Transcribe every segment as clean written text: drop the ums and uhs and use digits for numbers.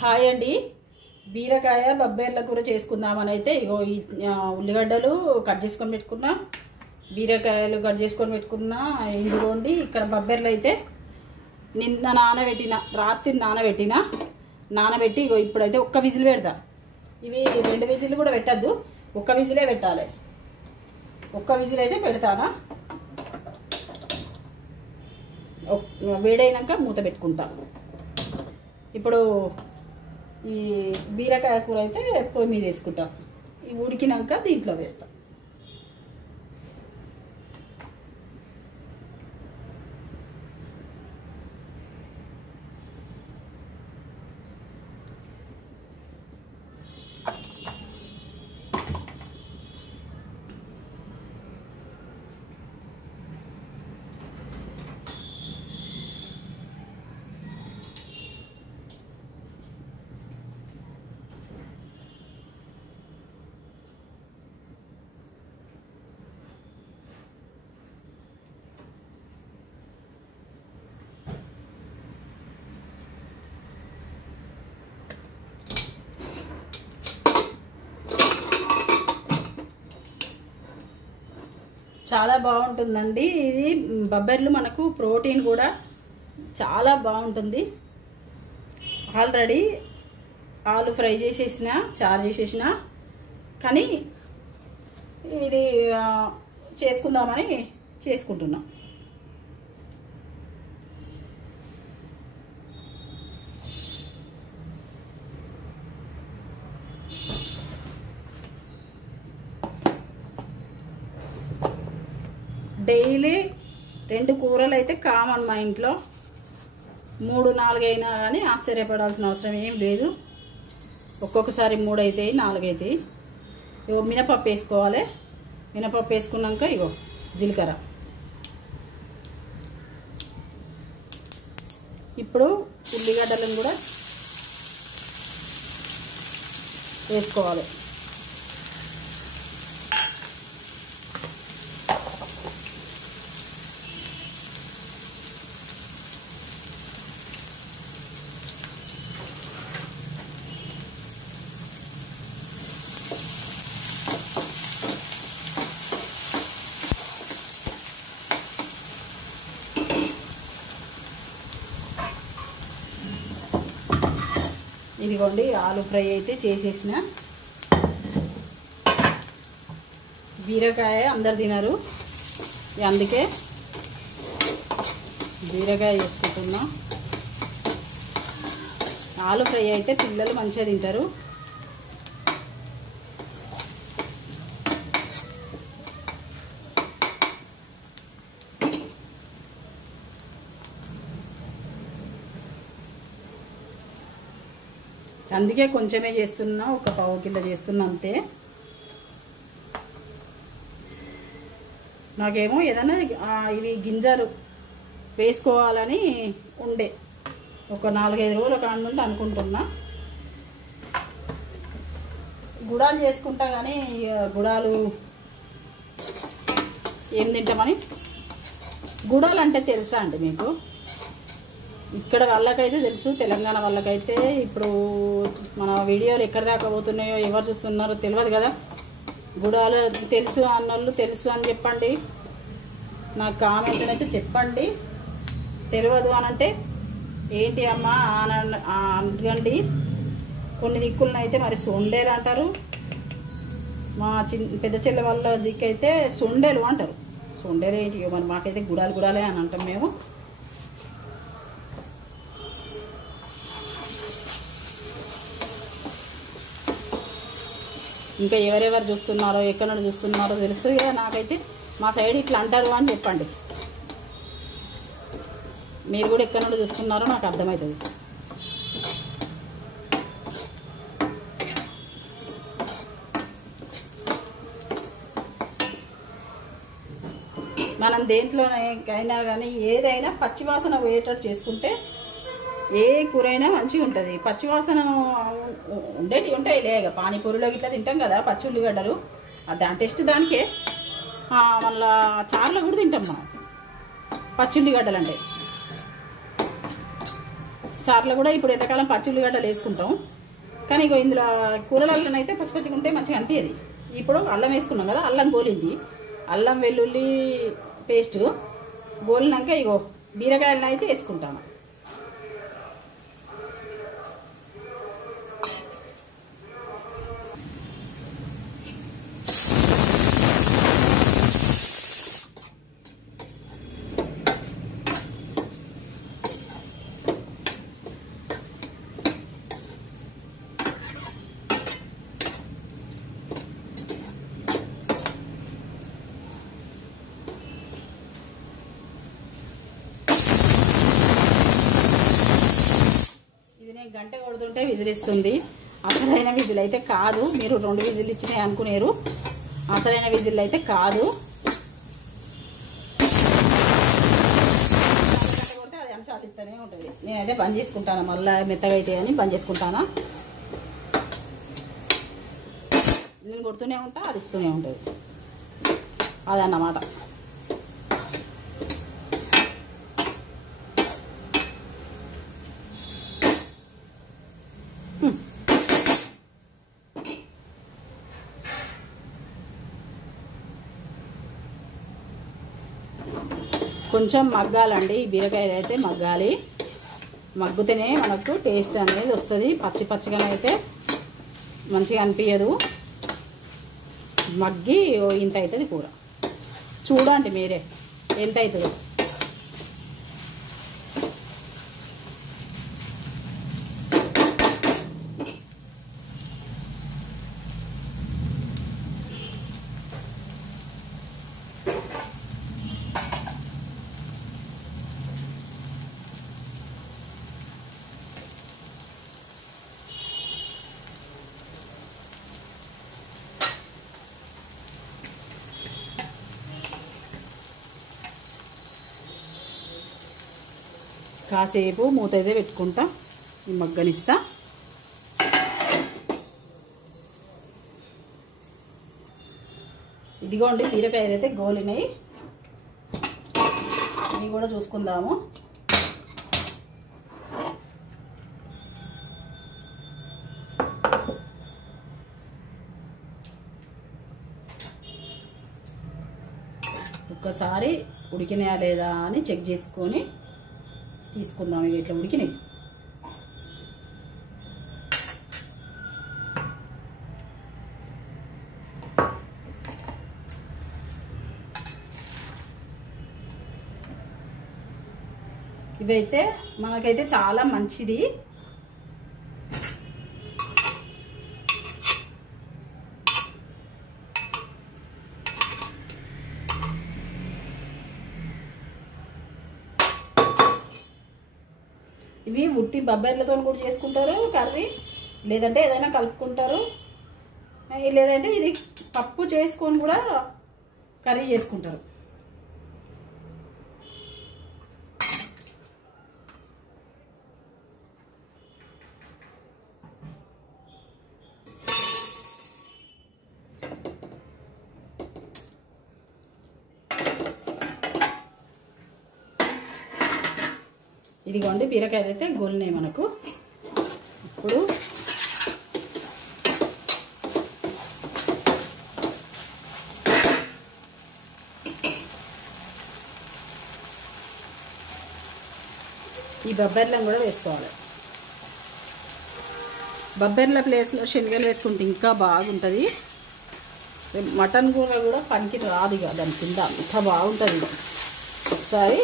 Hi అండి. బీరకాయ బబ్బెర్ల కూర చేసుకుందామని అయితే ఇగో ఈ ఉల్లిగడ్డలు కట్ చేసుకొని పెట్టుకున్నా, బీరకాయలు కట్ చేసుకొని పెట్టుకున్నా. ఇదిగోండి ఇక్కడ బబ్బెర్లు అయితే నిన్న రాత్రి నానబెట్టి ఇగో ఇప్పుడైతే ఒక్క విజిల్ పెడతా. ఇవి 2 విజిల్ కూడా పెట్టద్దు, ఒక్క విజిలే పెట్టాలి. ఒక్క విజిల్ అయితే పెడతానా, వేడైనాక మూత పెట్టుకుంటా. ఇప్పుడు ఈ బీరకాయ కూర అయితే పొయ్యి మీద వేసుకుంటా. ఈ ఉడికినాక దీంట్లో వేస్తా. చాలా బాగుంటుందండి ఇది బబ్బెర్లు. మనకు ప్రోటీన్ కూడా చాలా బాగుంటుంది. ఆల్రెడీ ఆలు ఫ్రై చేసేసిన, చారు చేసేసిన, కానీ ఇది చేసుకుందామని చేసుకుంటున్నాం. డైలీ 2 కూరలు అయితే కామన్ మా ఇంట్లో. 3, 4 అయినా కానీ ఆశ్చర్యపడాల్సిన అవసరం ఏం లేదు. ఒక్కొక్కసారి 3 అవుతాయి, 4 అవుతాయి. ఇగో మినపప్పు వేసుకోవాలి. మినపప్పు వేసుకున్నాక ఇగో జీలకర్ర. ఇప్పుడు ఉల్లిగడ్డలను కూడా వేసుకోవాలి. ఇదిగోండి ఆలు ఫ్రై అయితే చేసేసిన. బీరకాయ అందరు తినరు, అందుకే బీరకాయ చేసుకుంటున్నా. ఆలు ఫ్రై అయితే పిల్లలు మంచిగా తింటారు. అందుకే కొంచెమే చేస్తున్నా, ఒక పావు కిలో చేస్తున్నా అంతే. నాకేమో ఏదైనా ఇవి గింజలు వేసుకోవాలని ఉండే, ఒక 4-5 రోజుల కాడ నుండి అనుకుంటున్నా. గుడాలు చేసుకుంటా కానీ గుడాలు ఏం తింటామని. గుడాలు అంటే తెలుసా అండి మీకు? ఇక్కడ వాళ్ళకైతే తెలుసు, తెలంగాణ వాళ్ళకైతే. ఇప్పుడు మన వీడియోలు ఎక్కడి దాకా పోతున్నాయో, ఎవరు చూస్తున్నారో తెలియదు కదా. గుడాలు తెలుసు అన్నోళ్ళు తెలుసు అని చెప్పండి, నాకు కామెంట్ అయితే చెప్పండి. తెలియదు అని అంటే ఏంటి అమ్మా అనగండి. కొన్ని దిక్కులను అయితే మరి సొండేలు అంటారు. మా పెద్ద చెల్లె వాళ్ళ దిక్కైతే సొండేలు అంటారు. సొండేలు ఏంటి మరి, మాకైతే గుడాలే అని అంటాం మేము. ఇంకా ఎవరెవరు చూస్తున్నారో, ఎక్కడ నుండి చూస్తున్నారో తెలుసు కదా. నాకైతే మా సైడ్ ఇట్లా అంటారు అని చెప్పండి. మీరు కూడా ఎక్కడ నుండి చూస్తున్నారో నాకు అర్థమవుతుంది. మనం దేంట్లోనైనా కానీ ఏదైనా పచ్చివాసన పోయేటట్టు చేసుకుంటే ఏ కూరైనా మంచిగా ఉంటుంది. పచ్చివాసన ఉండేటివి ఉంటాయి లేక పానీపూరిలో గిట్లా తింటాం కదా పచ్చి ఉల్లిగడ్డలు, దాని టేస్ట్ దానికే. మళ్ళా చారులో కూడా తింటాం మనం పచ్చి ఉల్లిగడ్డలు అంటే. చారులో కూడా ఇప్పుడు ఎండాకాలం పచ్చి ఉల్లిగడ్డలు వేసుకుంటాం, కానీ ఇగో ఇందులో కూరలలోనైతే పచ్చి పచ్చిగా ఉంటే మంచిగా అనిపించేది. ఇప్పుడు అల్లం వేసుకున్నాం కదా, అల్లం గోలింది, అల్లం వెల్లుల్లి పేస్ట్ గోలినాక ఇగో బీరకాయలను అయితే వేసుకుంటాను. గంట కొడుతుంటే విజిలిస్తుంది. అసలైన విజిల్ అయితే కాదు, మీరు 2 విజిల్ ఇచ్చినాయి అనుకునేరు, అసలైన విజిల్ అయితే కాదు. కొడితే అది అంశాలు ఇస్తూనే ఉంటుంది. నేనైతే బంద్ చేసుకుంటాను, మళ్ళీ మెత్తగా అయితే అని బంద్ చేసుకుంటానా. నేను కొడుతూనే ఉంటా, అది ఇస్తూనే ఉంటుంది, అదన్నమాట. కొంచెం మగ్గాలండి, బీరకాయలు అయితే మగ్గాలి. మగ్గుతేనే మనకు టేస్ట్ అనేది వస్తుంది. పచ్చి పచ్చిగా అయితే మంచిగా అనిపించదు. మగ్గి ఇంత అవుతుంది కూర. చూడండి మీరే ఎంత అవుతుందో. కాసేపు మూత అయితే పెట్టుకుంటా, ఈ మగ్గనిస్తా. ఇదిగోండి బీరకాయలు అయితే గోలినాయి, ఇవి కూడా చూసుకుందాము. ఒక్కసారి ఉడికినాయా లేదా అని చెక్ చేసుకొని తీసుకుందాం. ఇవి ఇట్లా ఉడికినాయి. ఇవైతే మనకైతే చాలా మంచిది. ఇవి ఉట్టి బొబ్బర్లతో కూడా చేసుకుంటారు కర్రీ, లేదంటే ఏదైనా కలుపుకుంటారు, లేదంటే ఇది పప్పు చేసుకొని కూడా కర్రీ చేసుకుంటారు. ఇదిగోండి బీరకాయలు అయితే గోలినాయి మనకు. ఇప్పుడు ఈ బొబ్బర్లను కూడా వేసుకోవాలి. బొబ్బర్ల ప్లేస్లో శనగలు వేసుకుంటే ఇంకా బాగుంటుంది. మటన్ కూర కూడా పనికి రాదు ఇక దాని కింద, అంత బాగుంటుంది. ఒకసారి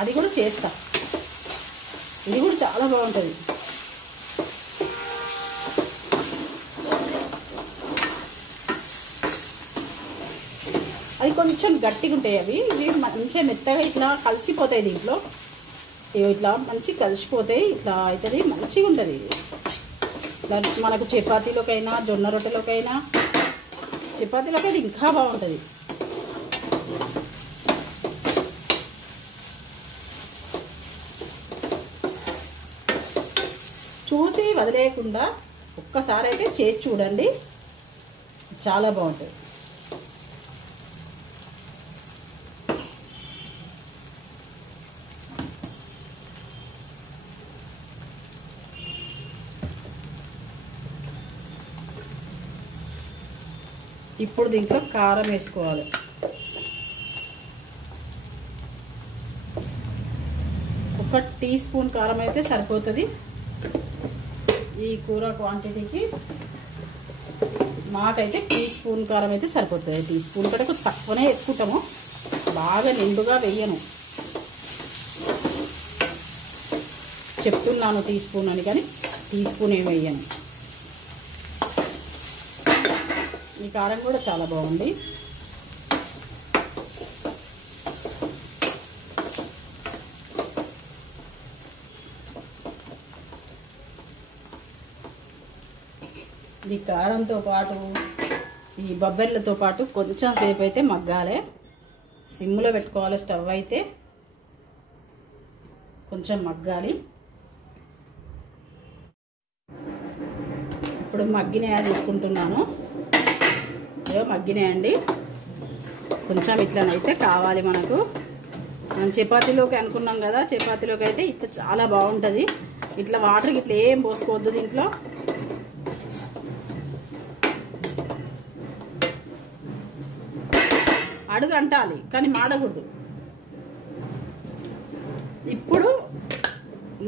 అది కూడా చేస్తా, ఇది కూడా చాలా బాగుంటుంది. అది కొంచెం గట్టిగా ఉంటాయి అవి, ఇవి మంచిగా మెత్తగా ఇట్లా కలిసిపోతాయి. దీంట్లో ఇట్లా మంచిగా కలిసిపోతాయి, ఇట్లా అవుతుంది, మంచిగా ఉంటుంది. ఇట్లా మనకు చపాతీలోకైనా జొన్న రొట్టెలోకైనా, చపాతీలోకి అది ఇంకా బాగుంటుంది. చూసి వదిలేయకుండా ఒక్కసారి అయితే చేసి చూడండి, చాలా బాగుంటుంది. ఇప్పుడు దీంట్లో కారం వేసుకోవాలి. ఒక టీ స్పూన్ కారం అయితే సరిపోతుంది ఈ కూర క్వాంటిటీకి. మాకైతే టీ స్పూన్ కారం అయితే సరిపోతుంది. టీ స్పూన్ కంటే కొంచెం తక్కువనే వేసుకుంటాము, బాగా నిండుగా వేయను. చెప్తున్నాను టీ స్పూన్ అని, కానీ టీ స్పూన్ ఏమి వేయను. ఈ కారం కూడా చాలా బాగుంది. ఈ కారంతో పాటు ఈ బొబ్బర్లతో పాటు కొంచెం సేపు అయితే మగ్గాలి. సిమ్లో పెట్టుకోవాలి స్టవ్ అయితే, కొంచెం మగ్గాలి. ఇప్పుడు మగ్గినాయా తీసుకుంటున్నాను. మగ్గినాయండి. కొంచెం ఇట్లనైతే కావాలి మనకు. మనం చపాతీలోకి అనుకున్నాం కదా, చపాతీలోకి అయితే ఇట్లా చాలా బాగుంటుంది. ఇట్లా వాటర్కి ఇట్లా ఏం పోసుకోవద్దు దీంట్లో. అడుగు అంటాలి కానీ మాడకూడదు. ఇప్పుడు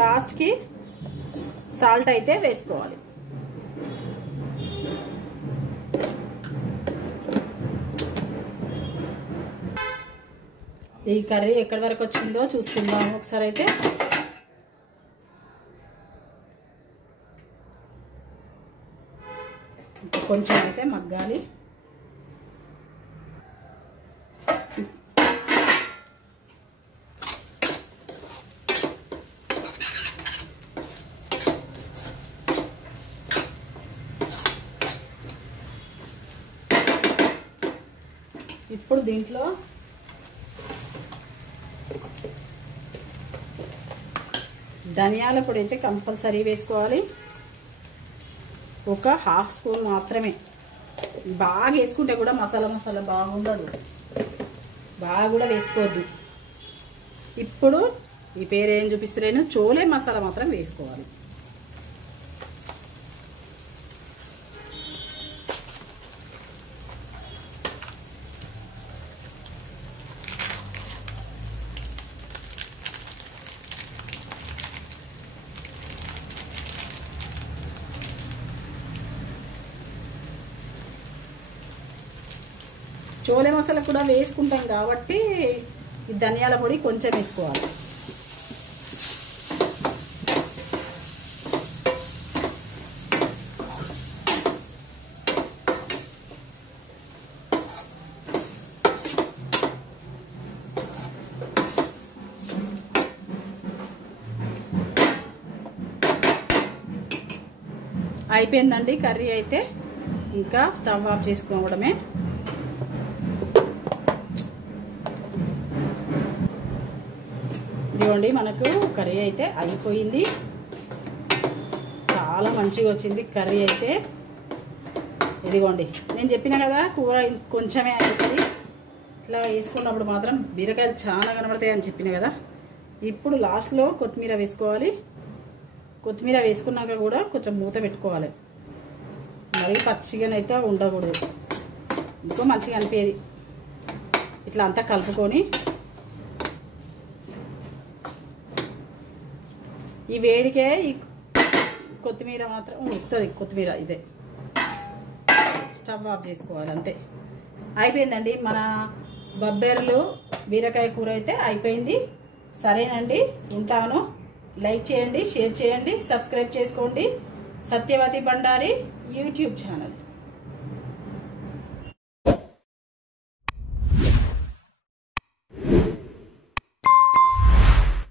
లాస్ట్కి సాల్ట్ అయితే వేసుకోవాలి. ఈ కర్రీ ఎక్కడి వరకు వచ్చిందో చూసుకుందాం ఒకసారి. అయితే కొంచెం అయితే మగ్గాలి. ఇప్పుడు దీంట్లో ధనియాల పొడి అయితే కంపల్సరీ వేసుకోవాలి. ఒక హాఫ్ స్పూన్ మాత్రమే. బాగా వేసుకుంటే కూడా మసాలా బాగుండదు, బాగా కూడా వేసుకోవద్దు. ఇప్పుడు ఈ పేరు ఏం చూపిస్తలేను, చోలే మసాలా మాత్రం వేసుకోవాలి. చోలే మసాలా కూడా వేసుకుంటాం కాబట్టి ఈ ధనియాల పొడి కొంచెం వేసుకోవాలి. అయిపోయిందండి కర్రీ అయితే. ఇంకా స్టవ్ ఆఫ్ చేసుకోవడమే. ఇదిగోండి మనకు కర్రీ అయితే అయిపోయింది. చాలా మంచిగా వచ్చింది కర్రీ అయితే. ఇదిగోండి నేను చెప్పిన కదా కూర కొంచెమే అవుతుంది. ఇట్లా వేసుకున్నప్పుడు మాత్రం బీరకాయలు చాలా కనబడతాయి అని చెప్పిన కదా. ఇప్పుడు లాస్ట్లో కొత్తిమీర వేసుకోవాలి. కొత్తిమీర వేసుకున్నాక కూడా కొంచెం మూత పెట్టుకోవాలి. మరీ పచ్చిగానైతే ఉండకూడదు, ఇంకో మంచిగా అనిపించేది. ఇట్లా అంతా కలుపుకొని ఈ వేడికే ఈ కొత్తిమీర మాత్రం ఉడుకుతుంది. కొత్తిమీర ఇదే స్టవ్ ఆఫ్ చేసుకోవాలి అంతే. అయిపోయిందండి మన బొబ్బర్లు బీరకాయ కూర అయితే అయిపోయింది. సరేనండి, ఉంటాను. లైక్ చేయండి, షేర్ చేయండి, సబ్స్క్రైబ్ చేసుకోండి. Satyavathi Bandari YouTube channel.